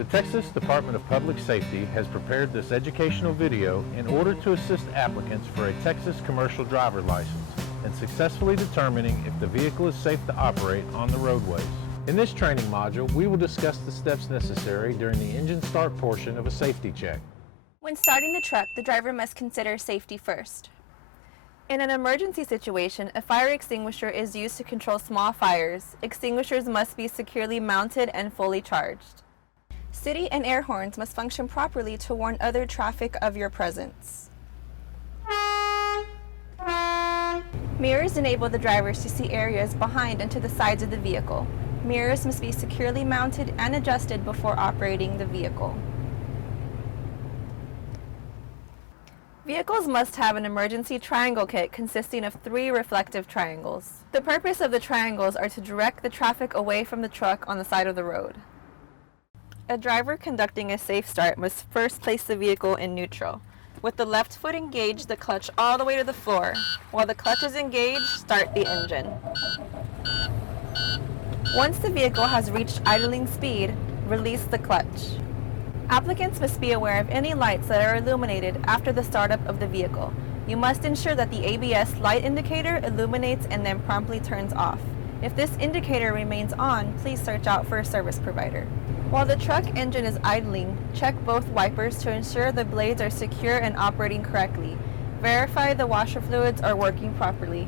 The Texas Department of Public Safety has prepared this educational video in order to assist applicants for a Texas commercial driver license in successfully determining if the vehicle is safe to operate on the roadways. In this training module, we will discuss the steps necessary during the engine start portion of a safety check. When starting the truck, the driver must consider safety first. In an emergency situation, a fire extinguisher is used to control small fires. Extinguishers must be securely mounted and fully charged. City and air horns must function properly to warn other traffic of your presence. Mirrors enable the drivers to see areas behind and to the sides of the vehicle. Mirrors must be securely mounted and adjusted before operating the vehicle. Vehicles must have an emergency triangle kit consisting of 3 reflective triangles. The purpose of the triangles are to direct the traffic away from the truck on the side of the road. A driver conducting a safe start must first place the vehicle in neutral. With the left foot engaged, the clutch all the way to the floor. While the clutch is engaged, start the engine. Once the vehicle has reached idling speed, release the clutch. Applicants must be aware of any lights that are illuminated after the startup of the vehicle. You must ensure that the ABS light indicator illuminates and then promptly turns off. If this indicator remains on, please search out for a service provider. While the truck engine is idling, check both wipers to ensure the blades are secure and operating correctly. Verify the washer fluids are working properly.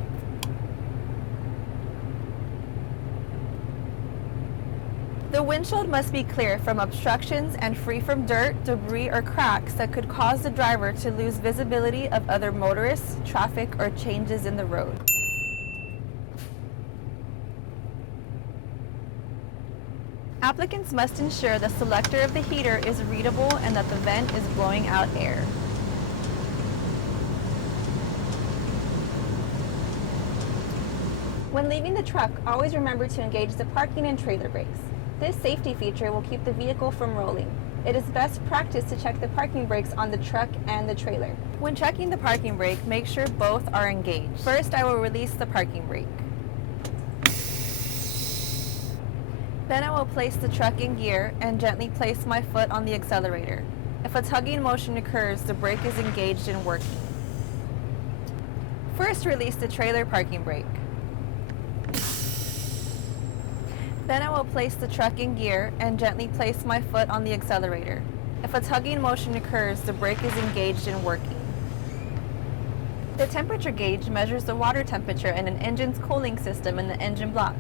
The windshield must be clear from obstructions and free from dirt, debris, or cracks that could cause the driver to lose visibility of other motorists, traffic, or changes in the road. Applicants must ensure the selector of the heater is readable and that the vent is blowing out air. When leaving the truck, always remember to engage the parking and trailer brakes. This safety feature will keep the vehicle from rolling. It is best practice to check the parking brakes on the truck and the trailer. When checking the parking brake, make sure both are engaged. First, I will release the parking brake. Then I will place the truck in gear and gently place my foot on the accelerator. If a tugging motion occurs, the brake is engaged and working. First, release the trailer parking brake. Then I will place the truck in gear and gently place my foot on the accelerator. If a tugging motion occurs, the brake is engaged and working. The temperature gauge measures the water temperature in an engine's cooling system in the engine block.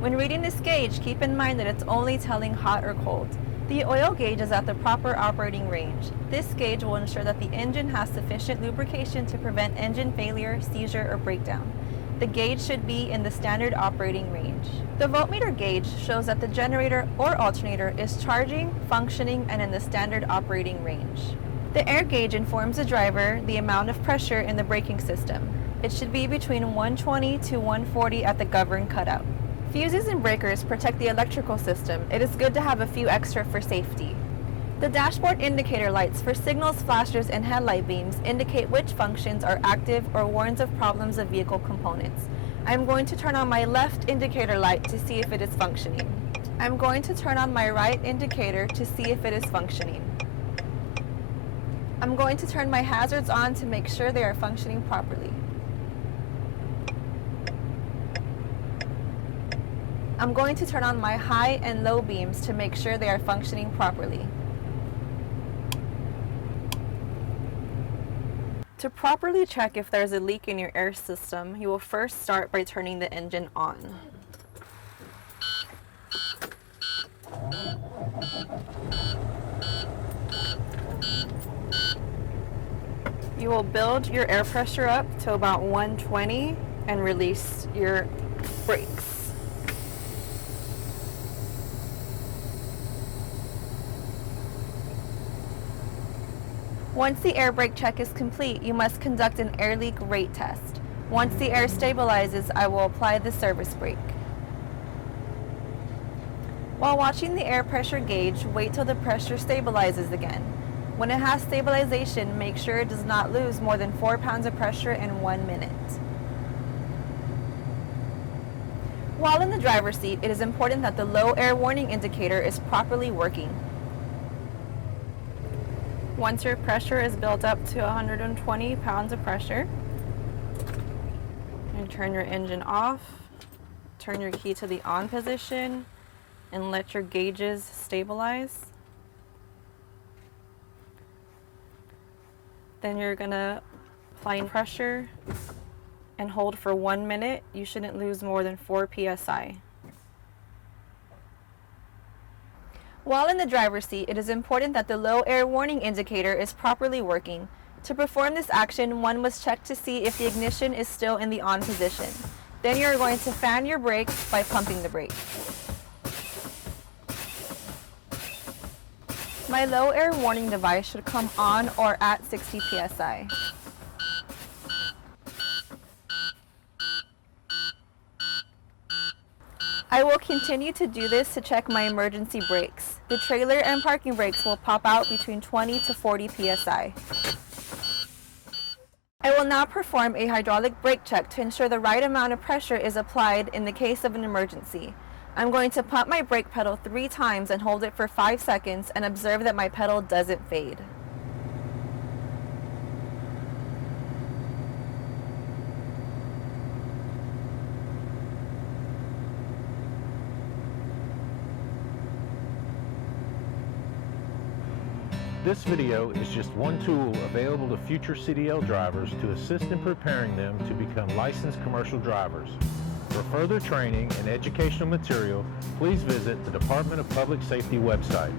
When reading this gauge, keep in mind that it's only telling hot or cold. The oil gauge is at the proper operating range. This gauge will ensure that the engine has sufficient lubrication to prevent engine failure, seizure, or breakdown. The gauge should be in the standard operating range. The voltmeter gauge shows that the generator or alternator is charging, functioning, and in the standard operating range. The air gauge informs the driver the amount of pressure in the braking system. It should be between 120 to 140 at the govern cutout. Fuses and breakers protect the electrical system. It is good to have a few extra for safety. The dashboard indicator lights for signals, flashers, and headlight beams indicate which functions are active or warns of problems of vehicle components. I'm going to turn on my left indicator light to see if it is functioning. I'm going to turn on my right indicator to see if it is functioning. I'm going to turn my hazards on to make sure they are functioning properly. I'm going to turn on my high and low beams to make sure they are functioning properly. To properly check if there's a leak in your air system, you will first start by turning the engine on. You will build your air pressure up to about 120 and release your brakes. Once the air brake check is complete, you must conduct an air leak rate test. Once the air stabilizes, I will apply the service brake. While watching the air pressure gauge, wait till the pressure stabilizes again. When it has stabilization, make sure it does not lose more than 4 pounds of pressure in 1 minute. While in the driver's seat, it is important that the low air warning indicator is properly working. Once your pressure is built up to 120 pounds of pressure, you turn your engine off, turn your key to the on position, and let your gauges stabilize. Then you're gonna apply pressure and hold for 1 minute. You shouldn't lose more than 4 psi. While in the driver's seat, it is important that the low air warning indicator is properly working. To perform this action, one must check to see if the ignition is still in the on position. Then you are going to fan your brakes by pumping the brakes. My low air warning device should come on or at 60 psi. I will continue to do this to check my emergency brakes. The trailer and parking brakes will pop out between 20 to 40 psi. I will now perform a hydraulic brake check to ensure the right amount of pressure is applied in the case of an emergency. I'm going to pump my brake pedal 3 times and hold it for 5 seconds and observe that my pedal doesn't fade. This video is just one tool available to future CDL drivers to assist in preparing them to become licensed commercial drivers. For further training and educational material, please visit the Department of Public Safety website.